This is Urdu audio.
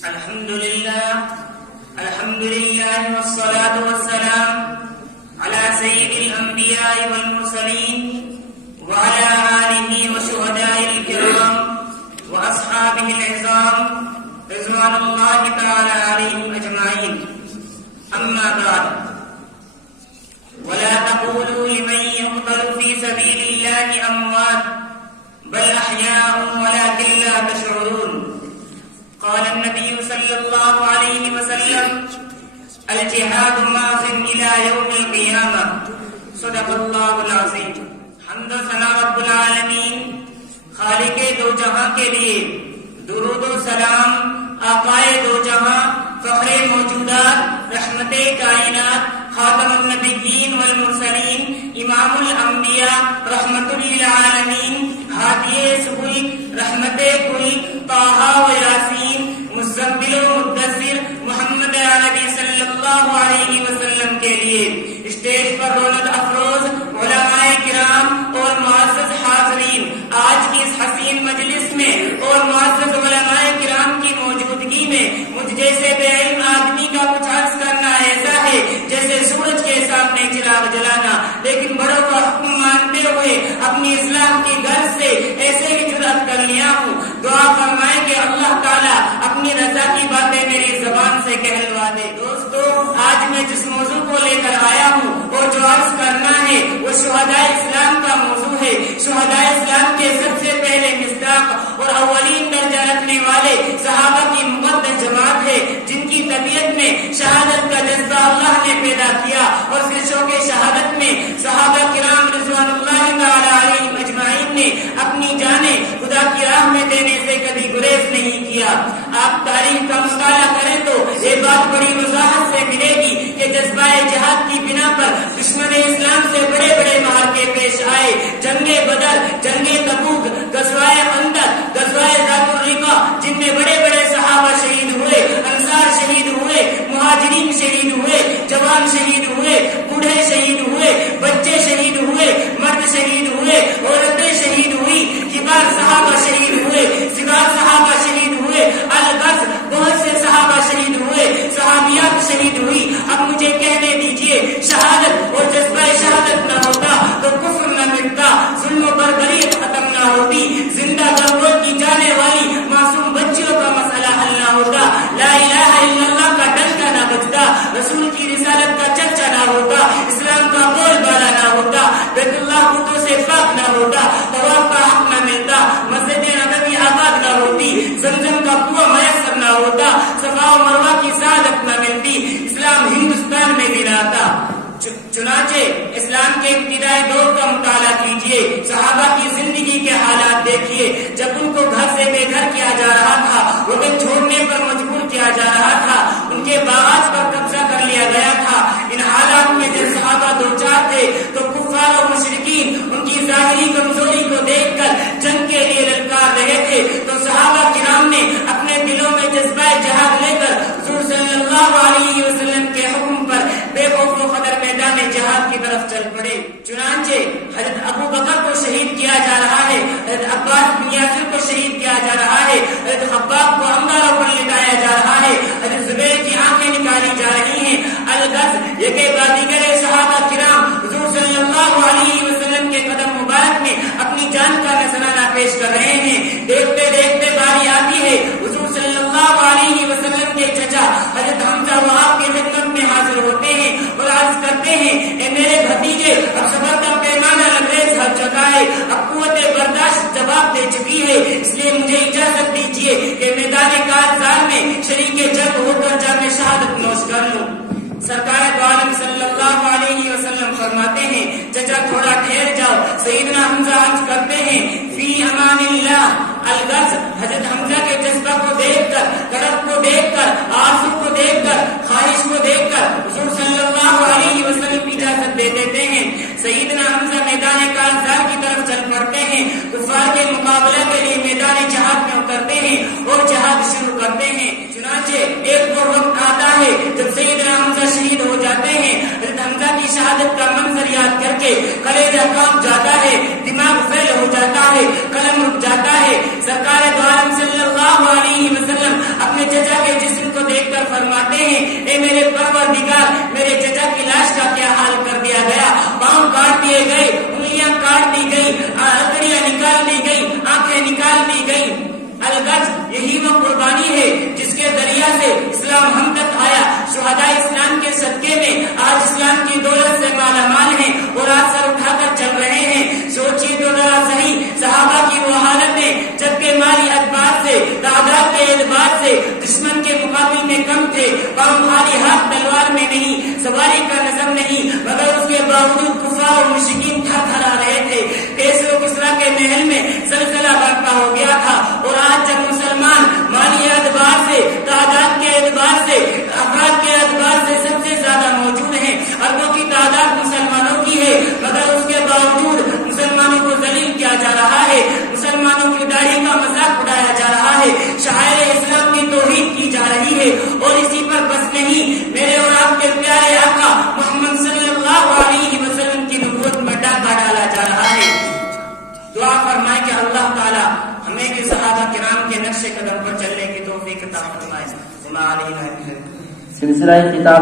الحمد لله والصلاة والسلام على سيد الأنبياء والمرسلين وعلى آله وشهداء الكرام وأصحابه العظام رضوان الله تعالى عليهم أجمعين. أما بعد، ولا تقولوا لمن يقتل في سبيل الله أموات بل أحياء ولكن لا تشعرون. قال النبي صلى الله عليه وسلم: الجهاد ماض إلى يوم القيامة. صدق الله العظيم. حمد و ثنا رب العالمین، خالق دو جہاں کے لیے درود و سلام آقائے دو جہاں، فخر موجودات، رحمت کائنات، خاتم النبیین والمرسلین، امام الانبیاء، رحمت للعالمین، ہادی سبل، رحمت کل، طٰہٰ و یاسین، مزمل و مدثر محمد عربی صلی اللہ علیہ وسلم کے لیے اسٹیج پر رونق افروز علماء کرام اور معزز حاضرین، آج کی اس حسین مجلس میں اور معزز علماء کرام کی موجودگی میں مجھ جیسے بے علم آدمی کا کچھ عرض کرنا ایسا ہے جیسے سورج کے سامنے چراغ جلانا، لیکن بڑوں کا حکم مانتے ہوئے اپنی اسلام کی غرض سے ایسے ہی جرأت کر لیا ہوں. دعا فرمائیں کہ اللہ تعالیٰ اپنی رضا کی باتیں میری زبان سے کہلوا دے. دوستو، آج میں جس موضوع کو لے کر آیا ہوں اور جو عرض کرنا ہے وہ شہداء اسلام کا موضوع ہے. شہداء اسلام کے سب سے پہلے مصداق اور اولین درجہ رکھنے والے صحابہ کی مقدس جماعت ہے، جن کی طبیعت میں شہادت کا جذبہ اللہ نے پیدا کیا، اور پھر شوق شہادت میں صحابہ کرام رضوان اللہ تعالی علیہم اجمعین نے اپنی جانیں خدا کی راہ میں دینے سے کبھی گریز نہیں کیا. آپ تاریخ کا مطالعہ کریں تو یہ بات بڑی وضاحت سے ملے گی کہ جذبہ جہاد کی بنا پر دشمن اسلام سے بڑے بڑے معرکے پیش آئے. جنگ بدر، جنگ تبوک، غزوہ خندق، غزوہ ذات الرقاع، جن میں بڑے بڑے صحابہ شہید ہوئے، انصار شہید ہوئے، مہاجرین شہید ہوئے، جوان شہید ہوئے، بوڑھے شہید ہوئے، بچے شہید ہوئے، مرد شہید ہوئے، عورتیں شہید ہوئی، کبار صحابہ شہید ہوئے، صغار صحابہ شہید ہوئے، الغرض بہت سے صحابہ شہید ہوئے، صحابیات شہید ہوئی. اب مجھے کہنے دیجئے، شہادت اور جذبہ شہادت نہ ہوتا تو کفر نہ مٹتا، ظلم و بربری ختم نہ ہوتی، زندہ درگور کی جانے والی معصوم بچیوں کا مسئلہ حل نہ ہوتا، لا الہ الا اللہ کا ڈنکا نہ بجتا، رسول کی رسالت کا چرچا نہ ہوتا، اسلام کا بول بالا نہ ہوتا، بیت اللہ بتوں سے پاک نہ ہوتا، طواف کا حق نہ ملتا، مسجد نبوی آباد نہ ہوتی، زمزم کا کنواں میسر نہ ہوتا، صفا و مروہ کی سعادت نہ ملتی، اسلام ہندوستان میں بھی نہ آتا. چنانچہ اسلام کے ابتدائی دور کا مطالعہ کیجیے، صحابہ کی زندگی کے حالات دیکھیے. جب ان کو گھر سے بے گھر کیا جا رہا تھا، وطن چھوڑنے پر مجبور کیا جا رہا تھا، ان کے باغات پر قبضہ کر لیا گیا تھا، ان حالات میں جب صحابہ دو چار تھے تو کفار و مشرکین ان کی ظاہری کمزوری کو دیکھ کر جنگ کے لیے للکار رہے تھے، تو صحابہ کرام نے اپنے دلوں میں جذبہ جہاد لے کر حضور صلی اللہ علیہ وسلم کے حکم پر بے خوف و خطر میدان جہاد کی طرف چل پڑے. چنانچہ حضرت ابو بکر کو شہید کیا جا رہا ہے، حضرت عباس بن یاسر کو شہید کیا جا رہا ہے، حضرت خباب کو انگاروں پر لٹایا جا رہا ہے، حضرت زبیر کی آنکھیں نکالی جا رہی ہیں. الغرض یہ کہ دیگر صحابہ کرام حضور صلی اللہ علیہ وسلم کے قدم مبارک میں اپنی جان کا نذرانہ پیش کر رہے ہیں. دیکھتے دیکھتے باری آتی ہے حضور صلی اللہ علیہ وسلم کے چچا حضرت حمزہ وہاب کی خدمت میں حاضر ہوتے ہیں اور عرض کرتے ہیں: اے میرے بھتیجے، اب صبر کا پیمانہ لبریز ہو چکا ہے، اب قوت برداشت جواب دے چکی ہے، اس لیے مجھے اجازت دیجیے کہ میدان کارزار میں شریک جنگ ہو کر جا میں شہادت نوش کر لوں. سرکار دو عالم صلی اللہ علیہ وسلم فرماتے ہیں: چچا تھوڑا ٹھہر جاؤ. سیدنا حمزہ عرض کرتے ہیں: فی امان اللہ. الغرض حضرت حمزہ کے جذبہ کو دیکھ کر، تڑپ کو دیکھ کر، آرزو کو دیکھ کر، خواہش کو دیکھ کر حضور صلی اللہ علیہ وسلم اجازت دے دیتے ہیں. سیدنا حمزہ میدان کارزار کی طرف چل پڑتے ہیں، کفار کے مقابلہ کے لیے میدان جہاد میں اترتے ہیں اور جہاد شروع کرتے ہیں. چنانچہ ایک وہ وقت آتا ہے جب سیدنا حمزہ شہید ہو جاتے ہیں. حضرت حمزہ کی شہادت کا منظر یاد کر کے کلیجہ کانپ جاتا ہے، دماغ فیل ہو جاتا ہے، قلم رک جاتا ہے. سرکار دو عالم صلی اللہ علیہ وسلم اپنے فرماتے ہیں اے میرے پروردگار میرے چچا کی لاش کا کیا حال کر دیا گیا، پاؤں کاٹ دیے گئے، انگلیاں کاٹ دی گئی، ہتھیلیاں نکال دی گئی، آنکھیں نکال دی گئی۔ الغرض یہی وہ قربانی ہے جس کے ذریعہ سے اسلام ہم تک آیا۔ شہداء اسلام کے صدقے میں آج اسلام کی دولت سے مالا مال ہیں اور آج سر اٹھا کر چل رہے ہیں۔ سوچیے تو ذرا صحیح صحابہ کی وہ حالت ہے جبکہ مالی اعتبار سے تعداد کے اعتبار سے دشمن کے مقابل میں کم تھے، پاؤں خالی ہاتھ تلوار میں نہیں، سواری کا نظم نہیں، مگر اس کے باوجود کفار اور مشرکین تھر تھرا رہے تھے۔ کیسر و کسریٰ کے محل میں زلزلہ برپا ہو گیا تھا اور آج جب مسلمان مالی اعتبار سے تعداد کے اعتبار سے افراد کے اعتبار سے سب سے زیادہ موجود ہیں، اربوں کی تعداد مسلمانوں کی ہے، مگر اس کے باوجود مسلمانوں کو ذلیل کیا جا رہا ہے، مسلمانوں کی داڑھی کا مذاق اڑایا جا رہا ہے، شعائر اسلام کی توہین کی جا رہی ہے۔ اور اسی پر بس نہیں، میرے اور آپ کے پیارے آقا محمد صلی اللہ علیہ وسلم کی نبوت میں ڈاکہ ڈالا جا رہا ہے۔ دعا فرمائے کہ اللہ تعالی ہمیں بھی صحابہ کرام کے نقش قدم پر چلنے کی توفیق عطا فرمائے۔ سلسلہ کتاب